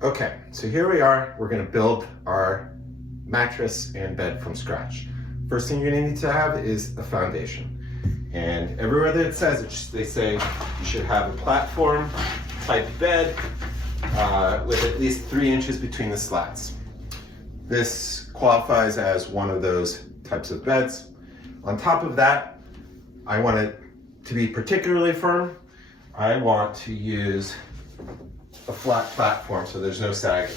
Okay, so here we are. We're going to build our mattress and bed from scratch. First thing you're going to need to have is a foundation. And everywhere that it says it, they say you should have a platform type bed with at least 3 inches between the slats. This qualifies as one of those types of beds. On top of that, I want it to be particularly firm. I want to use a flat platform so there's no sagging.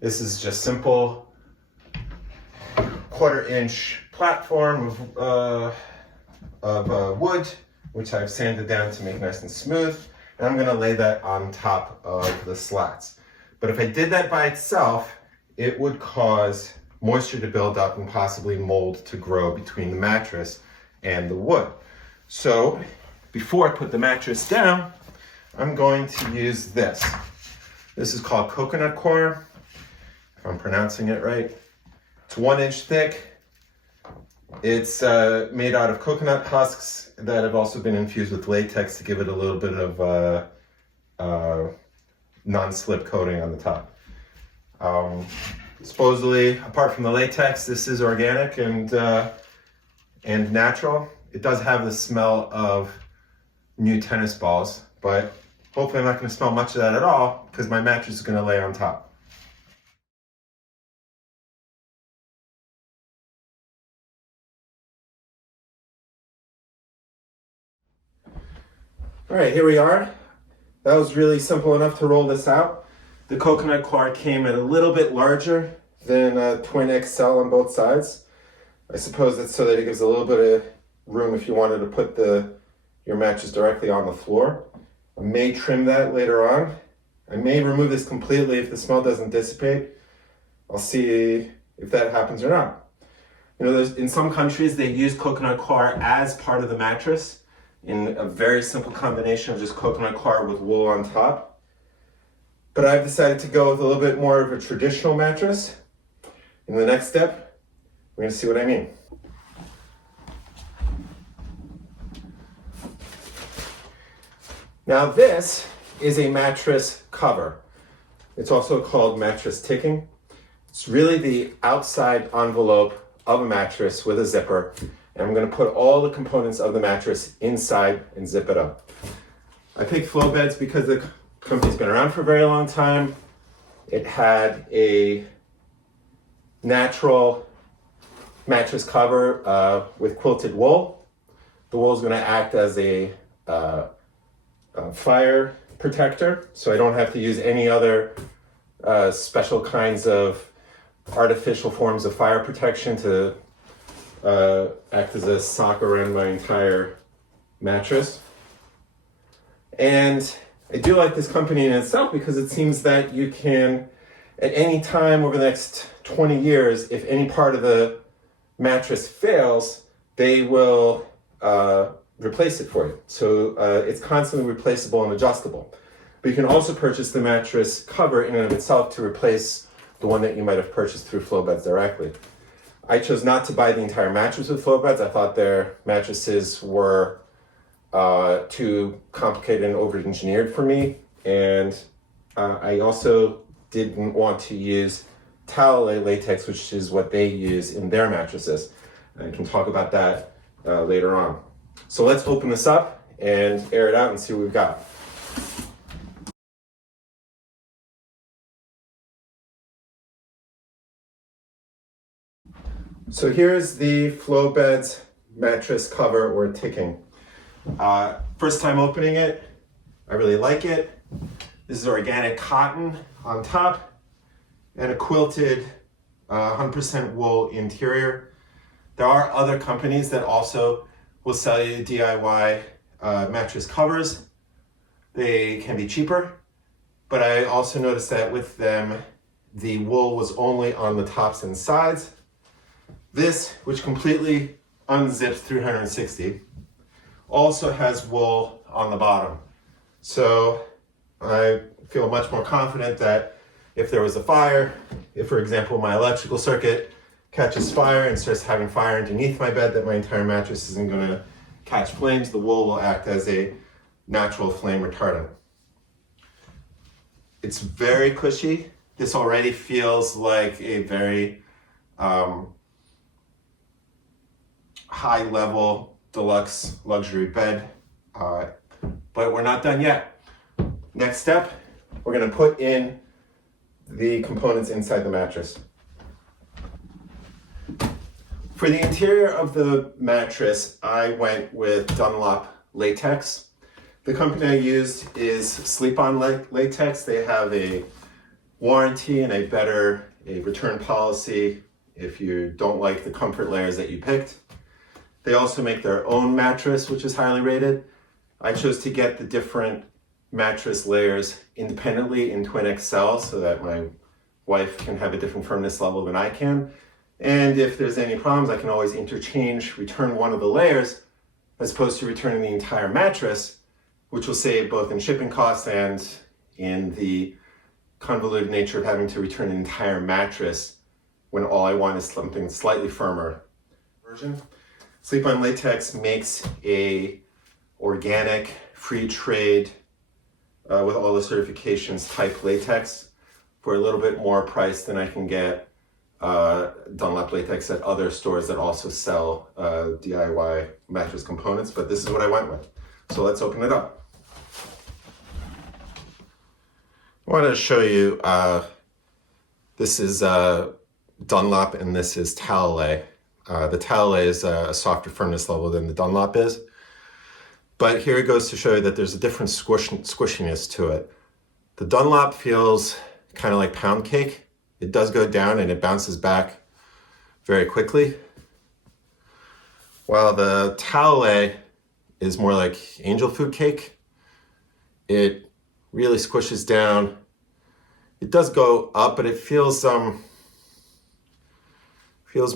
This is just simple 1/4 inch platform of wood, which I've sanded down to make nice and smooth. And I'm gonna lay that on top of the slats. But if I did that by itself, it would cause moisture to build up and possibly mold to grow between the mattress and the wood. So before I put the mattress down, I'm going to use this. This is called coconut coir, if I'm pronouncing it right. It's 1 inch thick. It's made out of coconut husks that have also been infused with latex to give it a little bit of non-slip coating on the top. Supposedly, apart from the latex, this is organic and natural. It does have the smell of new tennis balls, but hopefully I'm not going to smell much of that at all because my mattress is going to lay on top. All right, here we are. That was really simple enough to roll this out. The coconut coir came in a little bit larger than a twin XL on both sides. I suppose that's so that it gives a little bit of room if you wanted to put your mattress directly on the floor. I may trim that later on. I may remove this completely if the smell doesn't dissipate. I'll see if that happens or not. You know, in some countries they use coconut coir as part of the mattress in a very simple combination of just coconut coir with wool on top. But I've decided to go with a little bit more of a traditional mattress. In the next step, we're going to see what I mean. Now this is a mattress cover. It's also called mattress ticking. It's really the outside envelope of a mattress with a zipper. And I'm going to put all the components of the mattress inside and zip it up. I picked Flow Beds because the company's been around for a very long time. It had a natural mattress cover with quilted wool. The wool is going to act as a fire protector, so I don't have to use any other special kinds of artificial forms of fire protection to act as a sock around my entire mattress. And I do like this company in itself because it seems that you can, at any time over the next 20 years, if any part of the mattress fails, they will replace it for you. So it's constantly replaceable and adjustable. But you can also purchase the mattress cover in and of itself to replace the one that you might have purchased through Flow Beds directly. I chose not to buy the entire mattress with Flow Beds. I thought their mattresses were too complicated and over-engineered for me. And I also didn't want to use towel latex, which is what they use in their mattresses. I can talk about that later on. So let's open this up and air it out and see what we've got. So here's the Flow Beds mattress cover or ticking. First time opening it, I really like it. This is organic cotton on top and a quilted 100% wool interior. There are other companies that also will sell you DIY mattress covers. They can be cheaper, but I also noticed that with them, the wool was only on the tops and sides. This, which completely unzips 360, also has wool on the bottom. So I feel much more confident that if there was a fire, if for example my electrical circuit catches fire and starts having fire underneath my bed, that my entire mattress isn't going to catch flames. The wool will act as a natural flame retardant. It's very cushy. This already feels like a very high level deluxe luxury bed, but we're not done yet. Next step, we're gonna put in the components inside the mattress. For the interior of the mattress, I went with Dunlop latex. The company I used is Sleep-On Latex. They have a warranty and a return policy if you don't like the comfort layers that you picked. They also make their own mattress, which is highly rated. I chose to get the different mattress layers independently in Twin XL so that my wife can have a different firmness level than I can. And if there's any problems, I can always return one of the layers as opposed to returning the entire mattress, which will save both in shipping costs and in the convoluted nature of having to return an entire mattress when all I want is something slightly firmer version. Sleep-On Latex makes a organic, free trade with all the certifications type latex for a little bit more price than I can get Dunlop latex at other stores that also sell DIY mattress components, but this is what I went with. So let's open it up. I wanted to show you, this is Dunlop and this is Talalay. The Talalay is a softer firmness level than the Dunlop is. But here it goes to show you that there's a different squishiness to it. The Dunlop feels kind of like pound cake. It does go down and it bounces back very quickly. While the Talalay is more like angel food cake. It really squishes down. It does go up, but it feels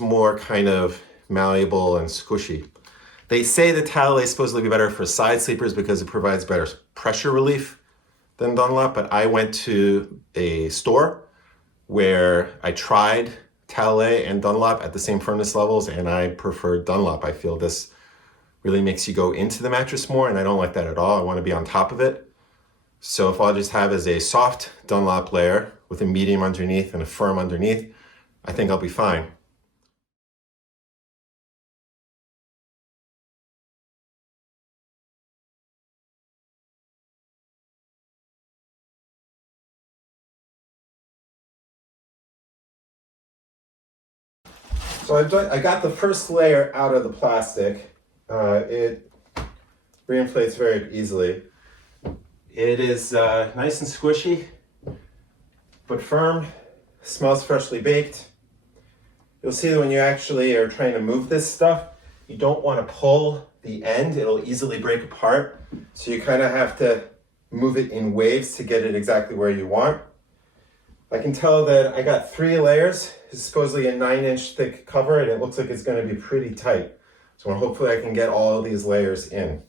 more kind of malleable and squishy. They say the Talalay is supposed to be better for side sleepers because it provides better pressure relief than Dunlop, but I went to a store where I tried Talalay and Dunlop at the same firmness levels, and I preferred Dunlop. I feel this really makes you go into the mattress more, and I don't like that at all. I want to be on top of it. So if all I just have is a soft Dunlop layer with a medium underneath and a firm underneath, I think I'll be fine. So I got the first layer out of the plastic. It reinflates very easily. It is nice and squishy, but firm. Smells freshly baked. You'll see that when you actually are trying to move this stuff, you don't want to pull the end. It'll easily break apart. So you kind of have to move it in waves to get it exactly where you want. I can tell that I got 3 layers. It's supposedly a 9-inch thick cover, and it looks like it's going to be pretty tight. So hopefully I can get all of these layers in.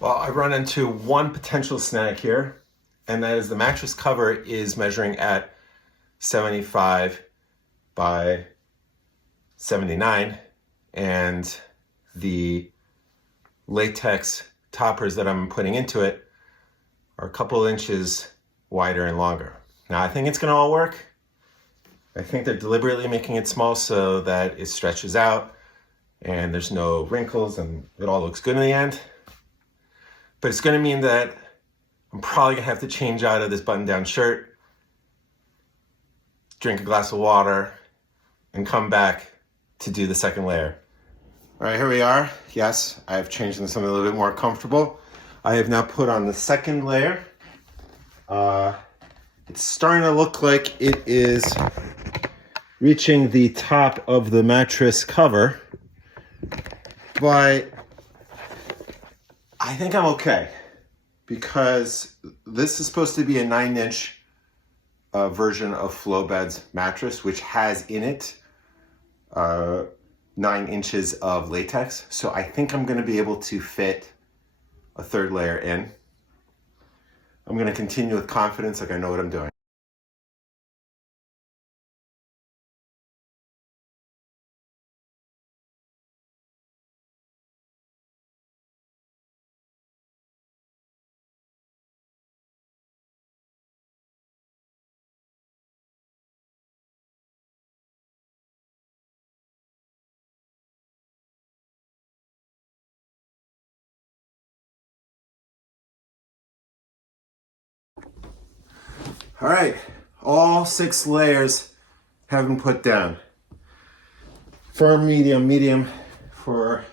Well, I run into one potential snag here, and that is the mattress cover is measuring at 75 by 79, and the latex toppers that I'm putting into it are a couple inches wider and longer. Now I think it's gonna all work. I think they're deliberately making it small so that it stretches out and there's no wrinkles and it all looks good in the end. But it's gonna mean that I'm probably gonna have to change out of this button-down shirt, drink a glass of water, and come back to do the second layer. All right, here we are. Yes, I've changed into something a little bit more comfortable. I have now put on the second layer. It's starting to look like it is reaching the top of the mattress cover, but I think I'm okay because this is supposed to be a 9-inch version of Flowbed's mattress, which has in it 9 inches of latex. So I think I'm going to be able to fit a third layer in. I'm going to continue with confidence, like I know what I'm doing. All right, all 6 layers have been put down. Firm, medium, medium for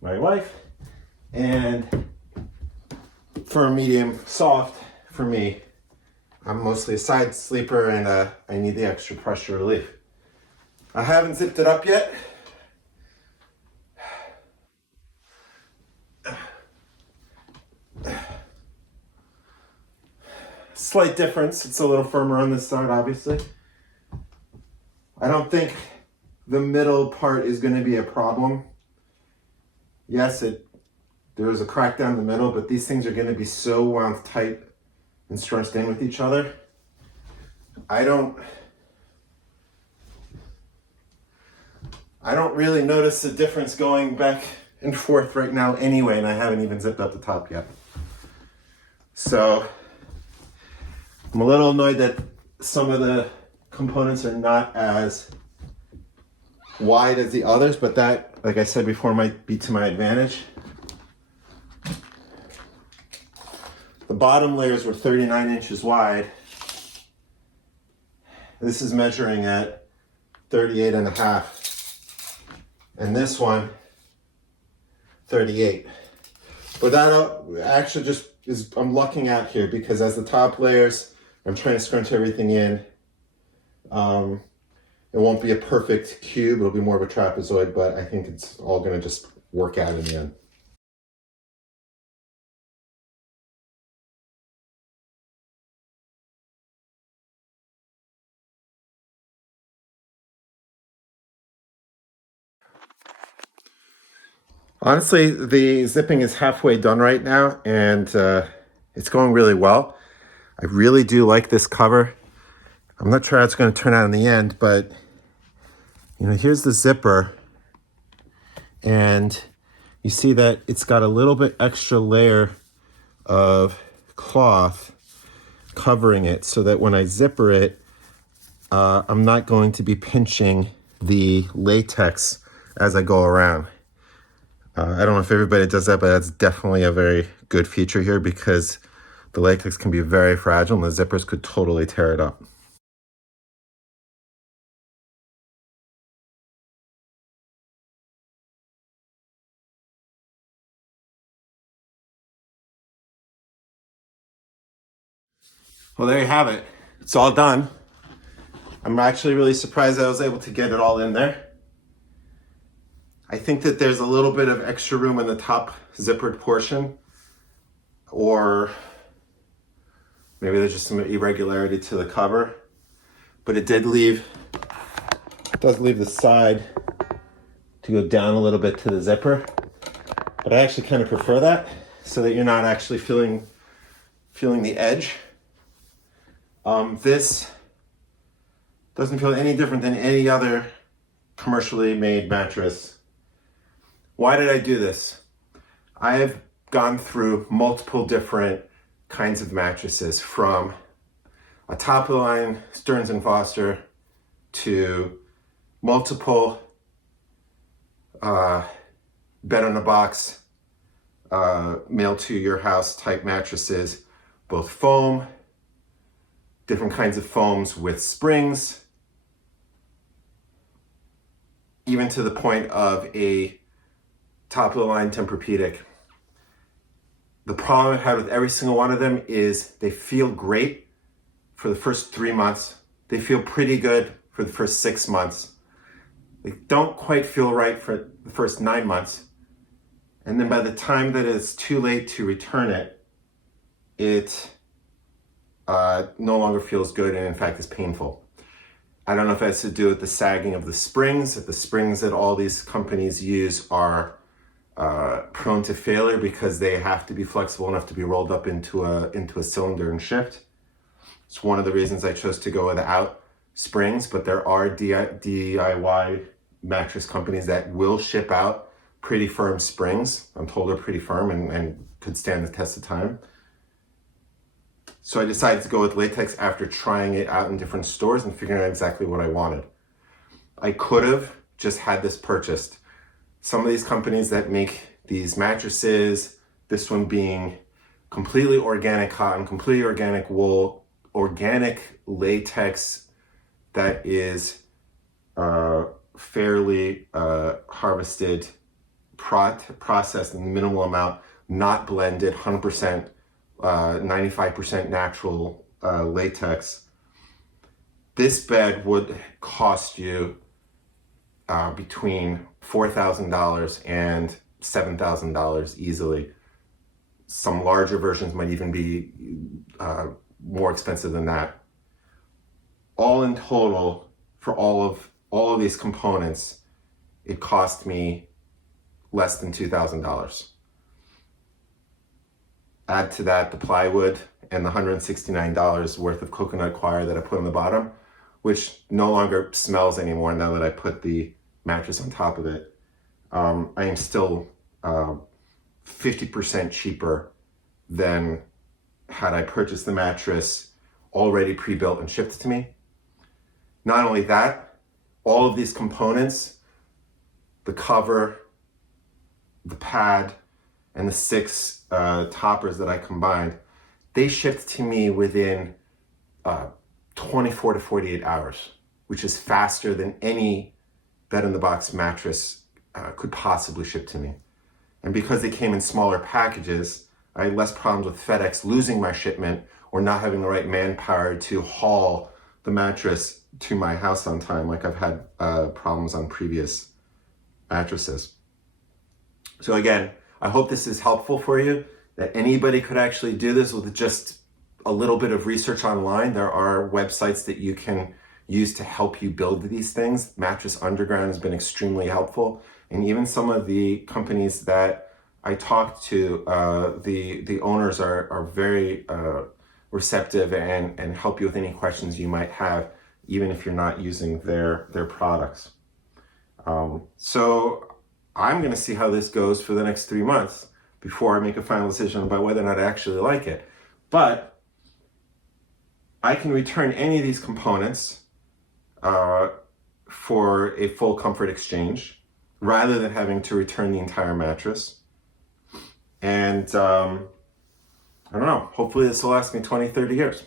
my wife, and firm, medium, soft for me. I'm mostly a side sleeper and I need the extra pressure relief. I haven't zipped it up yet. Slight difference, it's a little firmer on this side, obviously. I don't think the middle part is going to be a problem. Yes, there is a crack down the middle, but these things are going to be so wound tight and scrunched in with each other. I don't really notice the difference going back and forth right now anyway, and I haven't even zipped up the top yet. So I'm a little annoyed that some of the components are not as wide as the others, but that, like I said before, might be to my advantage. The bottom layers were 39 inches wide. This is measuring at 38 and a half. And this one, 38. But that actually just is, I'm lucking out here because as the top layers, I'm trying to scrunch everything in. It won't be a perfect cube, it'll be more of a trapezoid, but I think it's all gonna just work out in the end. Honestly, the zipping is halfway done right now, and it's going really well. I really do like this cover. I'm not sure how it's going to turn out in the end, but you know, here's the zipper, and you see that it's got a little bit extra layer of cloth covering it, so that when I zipper it, I'm not going to be pinching the latex as I go around. I don't know if everybody does that, but that's definitely a very good feature here because the latex can be very fragile and the zippers could totally tear it up. Well, there you have it. It's all done. I'm actually really surprised I was able to get it all in there. I think that there's a little bit of extra room in the top zippered portion, or maybe there's just some irregularity to the cover, but it does leave the side to go down a little bit to the zipper. But I actually kind of prefer that so that you're not actually feeling the edge. This doesn't feel any different than any other commercially made mattress. Why did I do this? I have gone through multiple different kinds of mattresses, from a top of the line Stearns & Foster to multiple bed on a box, mail to your house type mattresses, both foam, different kinds of foams with springs, even to the point of a top of the line Tempur-Pedic. The problem I've had with every single one of them is they feel great for the first 3 months. They feel pretty good for the first 6 months. They don't quite feel right for the first 9 months. And then by the time that it's too late to return it, it no longer feels good, and in fact is painful. I don't know if it has to do with the sagging of the springs. If the springs that all these companies use are prone to failure because they have to be flexible enough to be rolled up into a cylinder and shipped. It's one of the reasons I chose to go without springs, but there are DIY mattress companies that will ship out pretty firm springs. I'm told they're pretty firm and could stand the test of time. So I decided to go with latex after trying it out in different stores and figuring out exactly what I wanted. I could have just had this purchased. Some of these companies that make these mattresses, this one being completely organic cotton, completely organic wool, organic latex that is fairly harvested, processed in minimal amount, not blended, 100%, 95% natural latex. This bed would cost you between $4,000 and $7,000 easily. Some larger versions might even be more expensive than that. All in total, for all of these components, it cost me less than $2,000. Add to that the plywood and the $169 worth of coconut coir that I put on the bottom, which no longer smells anymore now that I put the mattress on top of it. I am still 50% cheaper than had I purchased the mattress already pre-built and shipped to me. Not only that, all of these components, the cover, the pad, and the 6 toppers that I combined, they shipped to me within 24 to 48 hours, which is faster than any bed-in-the-box mattress could possibly ship to me. And because they came in smaller packages, I had less problems with FedEx losing my shipment or not having the right manpower to haul the mattress to my house on time, like I've had problems on previous mattresses. So again, I hope this is helpful for you, that anybody could actually do this with just a little bit of research online. There are websites that you can use to help you build these things. Mattress Underground has been extremely helpful. And even some of the companies that I talked to, the owners are very receptive and help you with any questions you might have, even if you're not using their products. So I'm gonna see how this goes for the next 3 months before I make a final decision about whether or not I actually like it. But I can return any of these components for a full comfort exchange rather than having to return the entire mattress. And I don't know, hopefully this will last me 20, 30 years.